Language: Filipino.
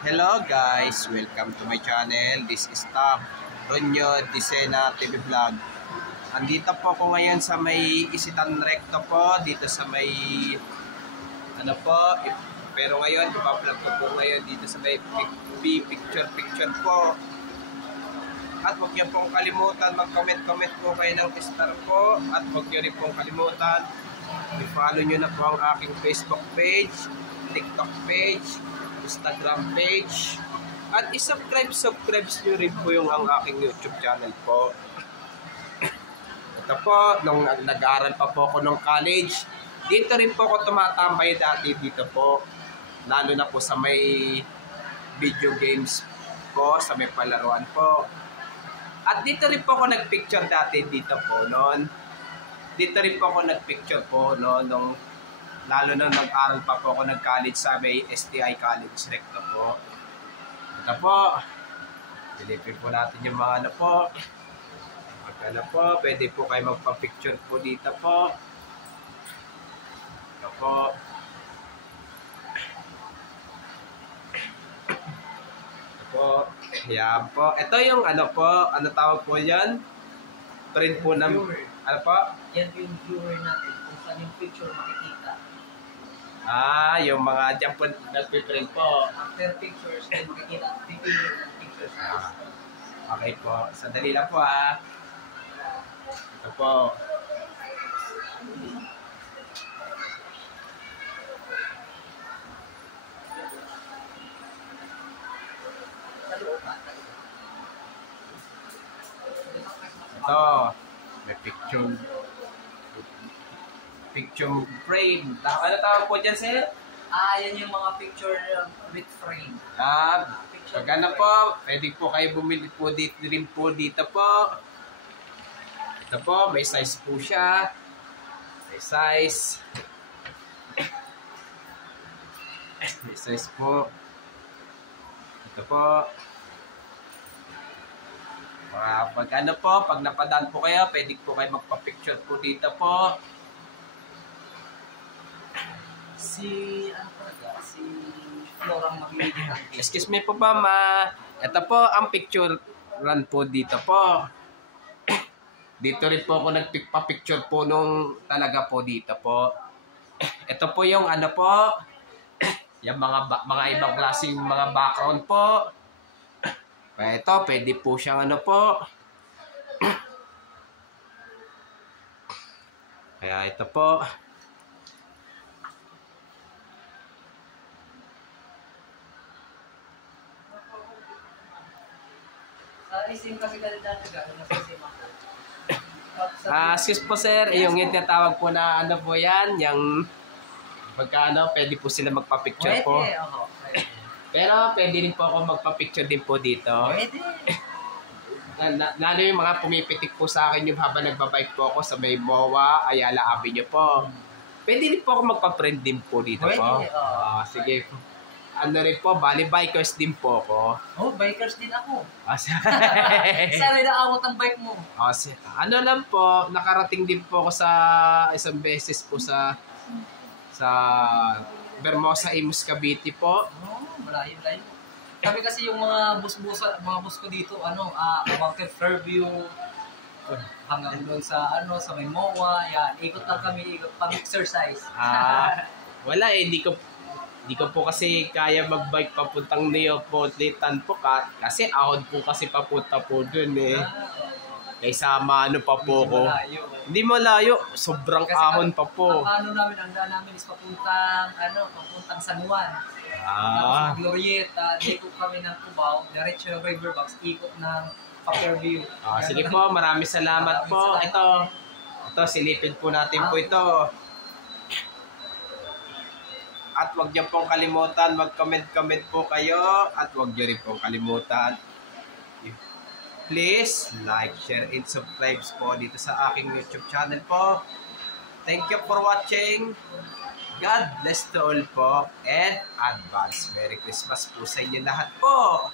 Hello guys, welcome to my channel. This is Tom Ronyo Disena TV Vlog. Andito po ako ngayon sa may Isitan Recto po, dito sa may pero ngayon ipa-vlog ko po ngayon dito sa may picture po. At huwag niyo pong kalimutan mag-comment po kayo ng star po, at huwag niyo rin pong kalimutan i-follow niyo na po ang aking Facebook page, TikTok page, Instagram page, at i-subscribe nyo rin po yung ang aking YouTube channel po. Ito po, nung nag-aaral pa po ako ng college, dito rin po ako tumatambay dati dito po, lalo na po sa may video games po, sa may palaruan po. At dito rin po ako nagpicture dati dito po noon. Dito rin po ako nagpicture po noon, lalo na nag-aral pa po ako nag-college sa may STI College Recto po. Ito po, silipin po natin yung mga pwede po kayo magpa-picture po dito po. Ito po. Ito po, yan po. Ito yung ano tawag po yan? Print po ng, Yan yung viewer natin, kung saan yung picture makikita. Yung mga dyan po nagpiprint po. After pictures, ay makikita pipili ng pictures. Okay po. Sandali lang po Ito po. Ito. May picture frame. Ano tawag po dyan, sir? Yan yung mga picture with frame. Pag po, pwede po kayo bumili po dito po. Ito po, may size po siya. May size. May size po. Ito po. Pag napadaan po kayo, pwede po kayo magpa-picture po dito po. Si Florang Maglilihan. Excuse me po ba, ma? Ito po ang picture run po dito po. Dito rin po ako nagpa-picture po nung talaga po dito po. Ito po yung yung mga ibang klaseng mga background po. Ito, pwede po siyang Kaya ito po. Sa isim kasi dati gano'n na sa isim ako. Excuse po sir, yung tinatawag po na po yan, yung pagka pwede po sila magpa-picture po. Pwede. Pero pwede rin po ako magpa-picture din po dito. Pwede. Lalo yung mga pumipitik po sa akin yung habang nagbabike po ako sa may MOA, Ayala Avenue po. Pwede rin po ako magpa-print din po dito po. Sige. Rin po, bikers din po ako. Bikers din ako. Sorry. Sana naawat ang bike mo. Lang po, nakarating din po ako sa isang beses po sa Vermosa, Imus, Cavite po. Malayo. Kami kasi yung mga bus ko dito, Mountain Fairview, hanggang doon sa may MOA, yan. Ikot lang kami, pang-exercise. Wala Hindi ko po kasi kaya mag-bike papuntang Neapolitan po kasi ahon po kasi papunta po dun Kaysa pa po ko. Hindi malayo, sobrang kasi ahon pa po. Ang namin is papuntang San Juan. Tapos Glorieta, ikot kami ng Cubao, diretso ng Riverbanks, ikot ng Fairview. Sige po, maraming salamat po. Ito, silipin po natin po ito. At huwag niyo pong kalimutan, mag-comment po kayo. At huwag niyo rin pong kalimutan. Please, like, share, and subscribe po dito sa aking YouTube channel po. Thank you for watching. God bless to all po. And advance Merry Christmas po sa inyo lahat po.